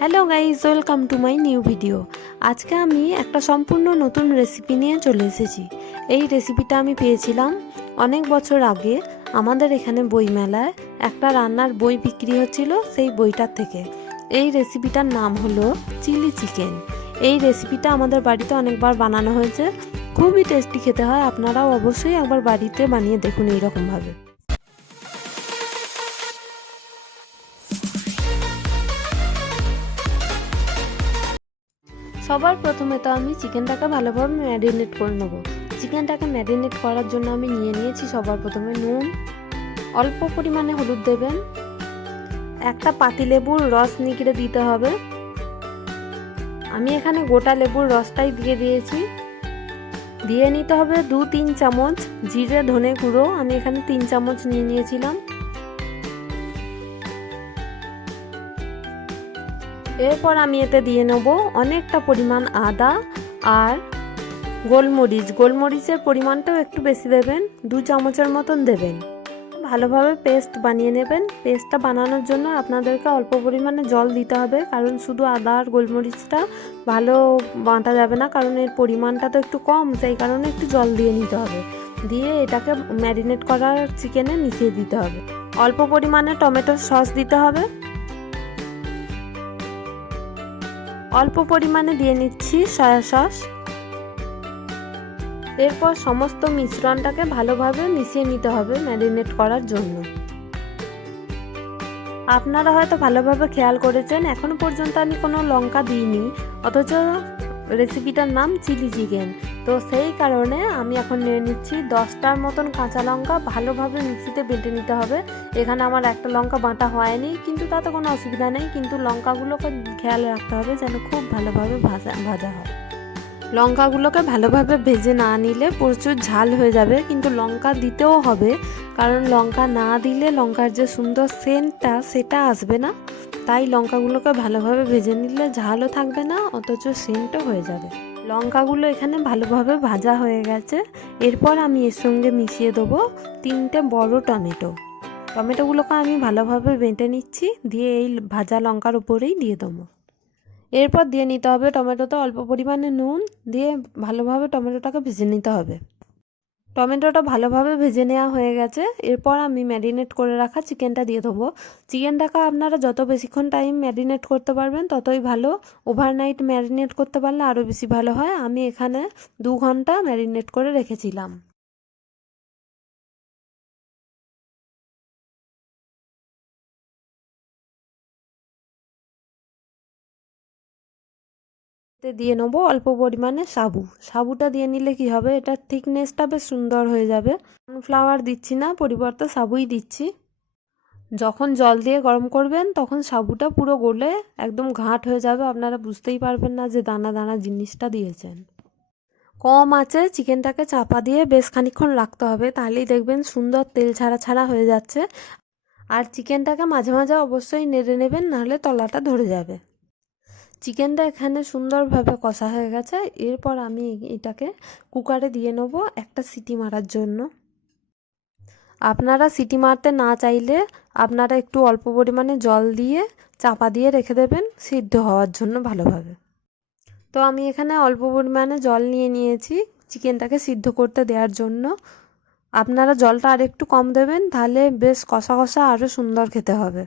Hello guys, welcome to my new video. আজকে আমি একটা সম্পূর্ণ নতুন রেসিপি নিয়ে চলে এসেছি। এই রেসিপিটা আমি পেয়েছিলাম অনেক বছর আগে। আমাদের এখানে বইমেলায় একটা রান্নার বই বিক্রি হচ্ছিল, সেই বইটার থেকে। এই রেসিপিটার নাম হলো চিলি চিকেন। এই রেসিপিটা আমাদের বাড়িতে অনেকবার বানানো হয়েছে, খুবই টেস্টি খেতে হয়। আপনারাও অবশ্যই একবার বাড়িতে বানিয়ে দেখুন এইরকমভাবে। সবার প্রথমে তো আমি চিকেনটাকে ভালোভাবে ম্যারিনেট করে নেব। চিকেনটাকে ম্যারিনেট করার জন্য আমি নিয়ে নিয়েছি সবার প্রথমে নুন, অল্প পরিমাণে হলুদ দেবেন, একটা পাতিলেবুর রস নিগড়ে দিতে হবে। আমি এখানে গোটা লেবুর রসটাই দিয়ে দিয়েছি। দিয়ে নিতে হবে 2-3 চামচ জিরে ধনে গুঁড়ো। আমি এখানে 3 চামচ নিয়ে নিয়েছিলাম। এরপর আমি এতে দিয়ে নেব অনেকটা পরিমাণ আদা আর গোলমরিচের পরিমাণটাও একটু বেশি দেবেন, 2 চামচের মতন দেবেন। ভালোভাবে পেস্ট বানিয়ে নেবেন। পেস্টটা বানানোর জন্য আপনাদেরকে অল্প পরিমাণে জল দিতে হবে, কারণ শুধু আদা আর গোলমরিচটা ভালো বাটা যাবে না, কারণ এর পরিমাণটা তো একটু কম, সেই কারণে একটু জল দিয়ে নিতে হবে। দিয়ে এটাকে ম্যারিনেট করার চিকেনে মিশিয়ে দিতে হবে। অল্প পরিমাণে টমেটোর সস দিতে হবে। অল্প পরিমাণে দিয়ে নিচ্ছি সয়া সস। এরপর সমস্ত মিশ্রণটাকে ভালোভাবে মিশিয়ে নিতে হবে ম্যারিনেট করার জন্য। আপনারা হয়তো ভালোভাবে খেয়াল করেছেন, এখনো পর্যন্ত আমি কোনো লঙ্কা দিইনি, অথচ রেসিপিটার নাম চিলি চিকেন। তো সেই কারণে আমি এখন নিয়ে নিচ্ছি 10টার মতন কাঁচা লঙ্কা। ভালোভাবে মিক্সিতে বেটে নিতে হবে। এখানে আমার একটা লঙ্কা বাটা হয়নি, কিন্তু তাতে কোনো অসুবিধা নেই, কিন্তু লঙ্কাগুলোকে খেয়াল রাখতে হবে যেন খুব ভালোভাবে ভাজা হয়। লঙ্কাগুলোকে ভালোভাবে ভেজে না নিলে প্রচুর ঝাল হয়ে যাবে, কিন্তু লঙ্কা দিতেও হবে, কারণ লঙ্কা না দিলে লঙ্কার যে সুন্দর সেন্টটা সেটা আসবে না। তাই লঙ্কাগুলোকে ভালোভাবে ভেজে নিলে ঝালও থাকবে না, অথচ সেন্টও হয়ে যাবে। লঙ্কাগুলো এখানে ভালোভাবে ভাজা হয়ে গেছে। এরপর আমি এর সঙ্গে মিশিয়ে দেবো 3টে বড় টমেটোগুলোকে আমি ভালোভাবে বেটে নিচ্ছি, দিয়ে এই ভাজা লঙ্কার উপরেই দিয়ে দেবো। এরপর দিয়ে নিতে হবে টমেটোতে অল্প পরিমাণে নুন, দিয়ে ভালোভাবে টমেটোটাকে ভেজে নিতে হবে। টমেটোটা ভালোভাবে ভেজে নেওয়া হয়ে গেছে। এরপর আমি ম্যারিনেট করে রাখা চিকেনটা দিয়ে দেবো। চিকেনটাকে আপনারা যত বেশিক্ষণ টাইম ম্যারিনেট করতে পারবেন ততই ভালো। ওভারনাইট ম্যারিনেট করতে পারলে আরও বেশি ভালো হয়। আমি এখানে 2 ঘন্টা ম্যারিনেট করে রেখেছিলাম। দিয়ে নেবো অল্প পরিমাণে সাবুটা দিয়ে নিলে কি হবে, এটার থিকনেসটা বেশ সুন্দর হয়ে যাবে। কর্নফ্লাওয়ার দিচ্ছি না, পরিবর্তে সাবুই দিচ্ছি। যখন জল দিয়ে গরম করবেন তখন সাবুটা পুরো গলে একদম ঘাঁট হয়ে যাবে, আপনারা বুঝতেই পারবেন না যে দানা দানা জিনিসটা দিয়েছেন। কম আঁচে চিকেনটাকে চাপা দিয়ে বেশ খানিকক্ষণ রাখতে হবে, তাহলেই দেখবেন সুন্দর তেল ছাড়া ছাড়া হয়ে যাচ্ছে। আর চিকেনটাকে মাঝে মাঝে অবশ্যই নেড়ে নেবেন, নাহলে তলাটা ধরে যাবে। চিকেনটা এখানে সুন্দরভাবে কষা হয়ে গেছে। এরপর আমি এটাকে কুকারে দিয়ে নেব একটা সিটি মারার জন্য। আপনারা সিটি মারতে না চাইলে আপনারা একটু অল্প পরিমাণে জল দিয়ে চাপা দিয়ে রেখে দেবেন সিদ্ধ হওয়ার জন্য ভালোভাবে। তো আমি এখানে অল্প পরিমাণে জল নিয়ে নিয়েছি চিকেনটাকে সিদ্ধ করতে দেওয়ার জন্য। আপনারা জলটা আর একটু কম দেবেন, তাহলে বেশ কষা কষা আরও সুন্দর খেতে হবে।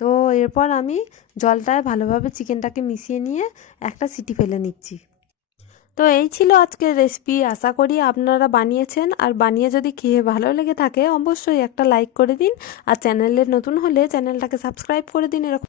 তো এরপর আমি জলটায় ভালোভাবে চিকেনটাকে মিশিয়ে নিয়ে একটা সিটি ফেলে নিচ্ছি। তো এই ছিল আজকের রেসিপি। আশা করি আপনারা বানিয়েছেন, আর বানিয়ে যদি খেয়ে ভালো লেগে থাকে অবশ্যই একটা লাইক করে দিন, আর চ্যানেলে নতুন হলে চ্যানেলটাকে সাবস্ক্রাইব করে দিন। এরকম